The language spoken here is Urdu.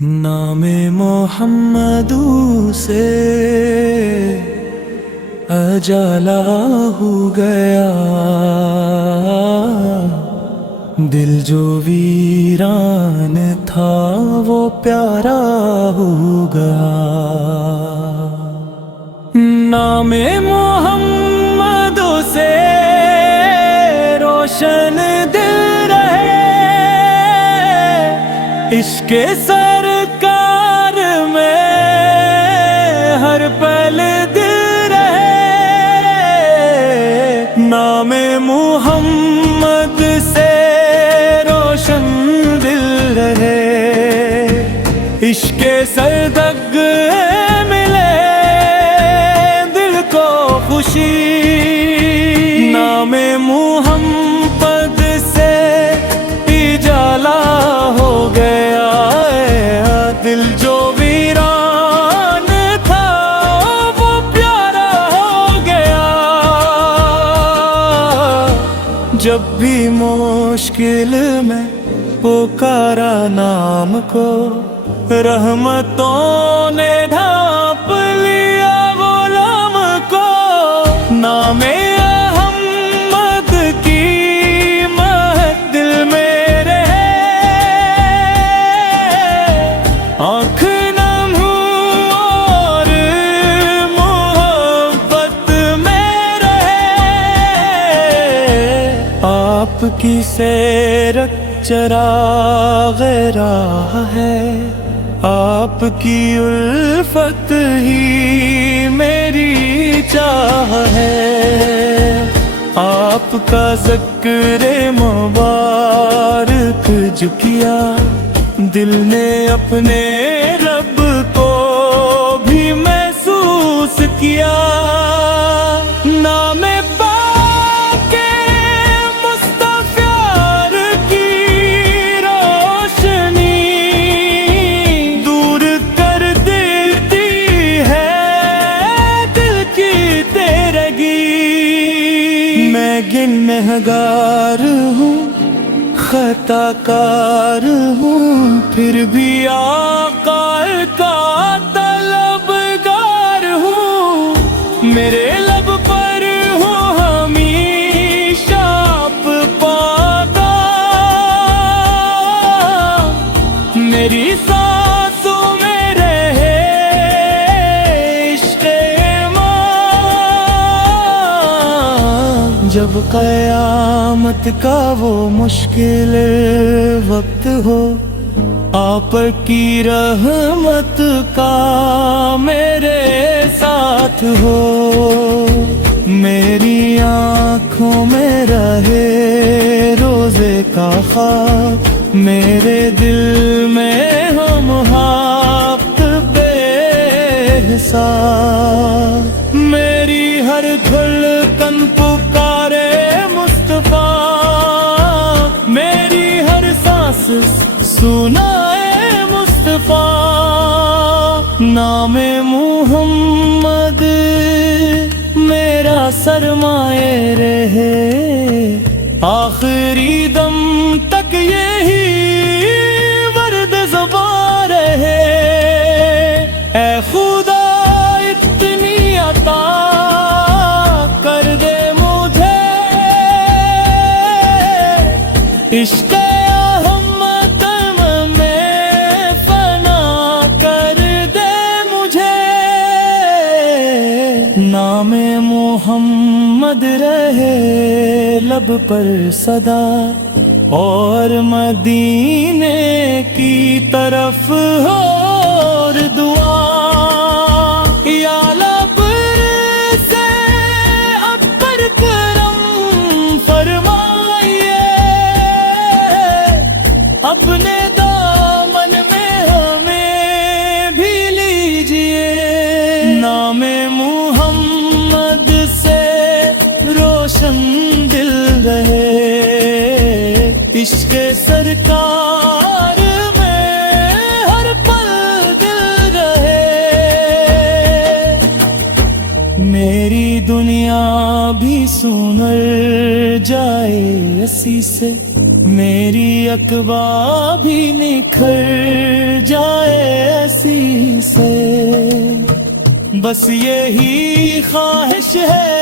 نام محمدو سے اجالا ہو گیا، دل جو ویران تھا وہ پیارا ہو گیا۔ نام محمد سے روشن دل رہے، عشق سرکار میں ہر پل دل رہے۔ نام محمد سے روشن دل رہے، عشق سردگ ملے دل کو خوشی۔ نام محمد سے اجالا ہو گیا، دل جو ویران تھا وہ پیارا ہو گیا۔ جب بھی مشکل میں پکارا نام کو، رحمتوں نے ڈھانپ لیا غلام کو۔ نام احمد کی مہک دل میں رہے، آنکھ نم اور محبت میں رہے۔ آپ کی سیرت چراغ راہ ہے، آپ کی الفت ہی میری چاہ ہے۔ آپ کا ذکر مبارک جو کیا، دل نے اپنے رب کو بھی محسوس کیا۔ نام پاک مصطفیٰ کی روشنی دور کر دیتی ہے دل کی تیرگی۔ میں گنہگار ہوں، خطا کار ہوں، پھر بھی آقا کا طلبگار ہوں۔ میرے لب پر ہو ہمیشہ آپ پاتا، میری سانسوں میں رہے عشق جب قیامت کا وہ مشکل وقت ہو، آپ کی رحمت کا میرے ساتھ ہو۔ میری آنکھوں میں رہے روزے کا خواب، میرے دل میں ہم حق بے حساب۔ میری ہر دھڑکن پکارے مصطفیٰ، میری ہر سانس سنائے مصطفیٰ۔ نام محمد میرا سرمایہ رہے، آخری دم تک یہی ورد زبان رہے۔ اے خدا اتنی عطا کر دے مجھے، عشق احمد میں فنا کر دے مجھے۔ نام محمد رہے لب پر صدا، اور مدینے کی طرف اور دعا۔ یا لب سے اب پر کرم فرمائیے، اپنے دامن میں ہمیں بھی لیجئے۔ نام محمد سے روشن دل رہے، عشق سرکار میں ہر پل دل رہے۔ میری دنیا بھی سنر جائے اسی سے، میری عقبہ بھی نکھر جائے ایسی سے، بس یہی خواہش ہے